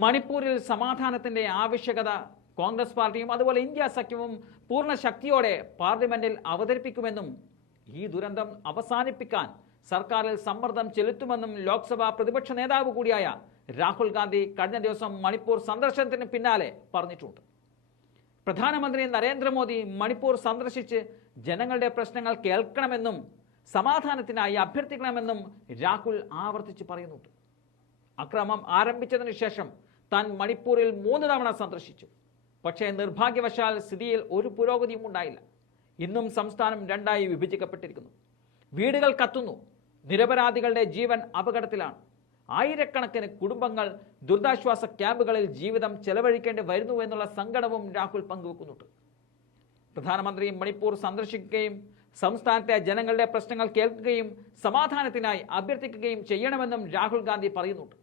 മണിപ്പൂരിൽ സമാധാനത്തിന്റെ ആവശ്യകത കോൺഗ്രസ് പാർട്ടിയും അതുപോലെ ഇന്ത്യ സഖ്യവും പൂർണ ശക്തിയോടെ പാർലമെന്റിൽ അവതരിപ്പിക്കുമെന്നും ഈ ദുരന്തം അവസാനിപ്പിക്കാൻ സർക്കാരിൽ സമ്മർദ്ദം ചെലുത്തുമെന്നും ലോക്സഭാ പ്രതിപക്ഷ നേതാവ് കൂടിയായ രാഹുൽ ഗാന്ധി കഴിഞ്ഞ ദിവസം മണിപ്പൂർ സന്ദർശനത്തിന് പിന്നാലെ പറഞ്ഞിട്ടുണ്ട്. പ്രധാനമന്ത്രി നരേന്ദ്രമോദി മണിപ്പൂർ സന്ദർശിച്ച് ജനങ്ങളുടെ പ്രശ്നങ്ങൾ കേൾക്കണമെന്നും സമാധാനത്തിനായി അഭ്യർത്ഥിക്കണമെന്നും രാഹുൽ ആവർത്തിച്ച് പറയുന്നുണ്ട്. അക്രമം ആരംഭിച്ചതിന് ശേഷം താൻ മണിപ്പൂരിൽ മൂന്ന് തവണ സന്ദർശിച്ചു. പക്ഷേ നിർഭാഗ്യവശാൽ സ്ഥിതിയിൽ ഒരു പുരോഗതിയും ഉണ്ടായില്ല. ഇന്നും സംസ്ഥാനം രണ്ടായി വിഭജിക്കപ്പെട്ടിരിക്കുന്നു. വീടുകൾ കത്തുന്നു. നിരപരാധികളുടെ ജീവൻ അപകടത്തിലാണ്. ആയിരക്കണക്കിന് കുടുംബങ്ങൾ ദുരിതാശ്വാസ ക്യാമ്പുകളിൽ ജീവിതം ചെലവഴിക്കേണ്ടി വരുന്നു എന്നുള്ള സങ്കടവും രാഹുൽ പങ്കുവെക്കുന്നുണ്ട്. പ്രധാനമന്ത്രി മണിപ്പൂർ സന്ദർശിക്കുകയും സംസ്ഥാനത്തെ ജനങ്ങളുടെ പ്രശ്നങ്ങൾ കേൾക്കുകയും സമാധാനത്തിനായി അഭ്യർത്ഥിക്കുകയും ചെയ്യണമെന്നും രാഹുൽ ഗാന്ധി പറയുന്നുണ്ട്.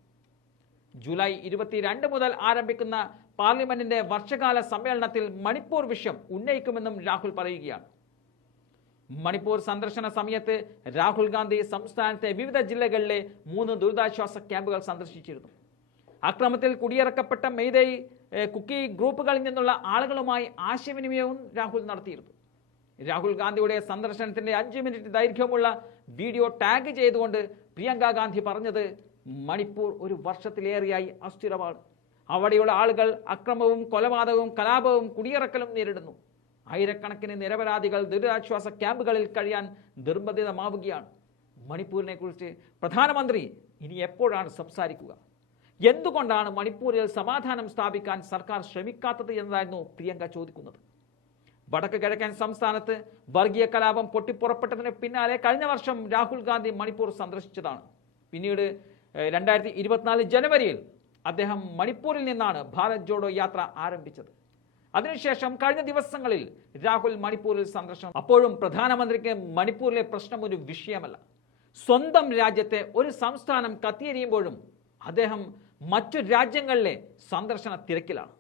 ജൂലൈ ഇരുപത്തിരണ്ട് മുതൽ ആരംഭിക്കുന്ന പാർലമെന്റിന്റെ വർഷകാല സമ്മേളനത്തിൽ മണിപ്പൂർ വിഷയം ഉന്നയിക്കുമെന്നും രാഹുൽ പറയുകയാണ്. മണിപ്പൂർ സന്ദർശന സമയത്ത് രാഹുൽ ഗാന്ധി സംസ്ഥാനത്തെ വിവിധ ജില്ലകളിലെ മൂന്ന് ദുരിതാശ്വാസ ക്യാമ്പുകൾ സന്ദർശിച്ചിരുന്നു. അക്രമത്തിൽ കുടിയിറക്കപ്പെട്ട മെയ്തൈ കുക്കി ഗ്രൂപ്പുകളിൽ നിന്നുള്ള ആളുകളുമായി ആശയവിനിമയവും രാഹുൽ നടത്തിയിരുന്നു. രാഹുൽ ഗാന്ധിയുടെ സന്ദർശനത്തിന്റെ അഞ്ച് മിനിറ്റ് ദൈർഘ്യമുള്ള വീഡിയോ ടാഗ് ചെയ്തുകൊണ്ട് പ്രിയങ്ക ഗാന്ധി പറഞ്ഞത് മണിപ്പൂർ ഒരു വർഷത്തിലേറെയായി അസ്ഥിരമാണ്. അവിടെയുള്ള ആളുകൾ അക്രമവും കൊലപാതകവും കലാപവും കുടിയിറക്കലും നേരിടുന്നു. ആയിരക്കണക്കിന് നിരപരാധികൾ ദുരിതാശ്വാസ ക്യാമ്പുകളിൽ കഴിയാൻ നിർബന്ധിതമാവുകയാണ്. മണിപ്പൂരിനെ കുറിച്ച് പ്രധാനമന്ത്രി ഇനി എപ്പോഴാണ് സംസാരിക്കുക? എന്തുകൊണ്ടാണ് മണിപ്പൂരിൽ സമാധാനം സ്ഥാപിക്കാൻ സർക്കാർ ശ്രമിക്കാത്തത് എന്നതായിരുന്നു പ്രിയങ്ക ചോദിക്കുന്നത്. വടക്ക് കിഴക്കൻ സംസ്ഥാനത്ത് വർഗീയ കലാപം പൊട്ടിപ്പുറപ്പെട്ടതിന് പിന്നാലെ കഴിഞ്ഞ വർഷം രാഹുൽ ഗാന്ധി മണിപ്പൂർ സന്ദർശിച്ചതാണ്. പിന്നീട് രണ്ടായിരത്തി ഇരുപത്തിനാല് ജനുവരിയിൽ അദ്ദേഹം മണിപ്പൂരിൽ നിന്നാണ് ഭാരത് ജോഡോ യാത്ര ആരംഭിച്ചത്. അതിനുശേഷം കഴിഞ്ഞ ദിവസങ്ങളിൽ രാഹുൽ മണിപ്പൂരിൽ സന്ദർശനം. അപ്പോഴും പ്രധാനമന്ത്രിക്ക് മണിപ്പൂരിലെ പ്രശ്നം ഒരു വിഷയമല്ല. സ്വന്തം രാജ്യത്തെ ഒരു സംസ്ഥാനം കത്തിയെരിയുമ്പോഴും അദ്ദേഹം മറ്റു രാജ്യങ്ങളിലെ സന്ദർശന തിരക്കിലാണ്.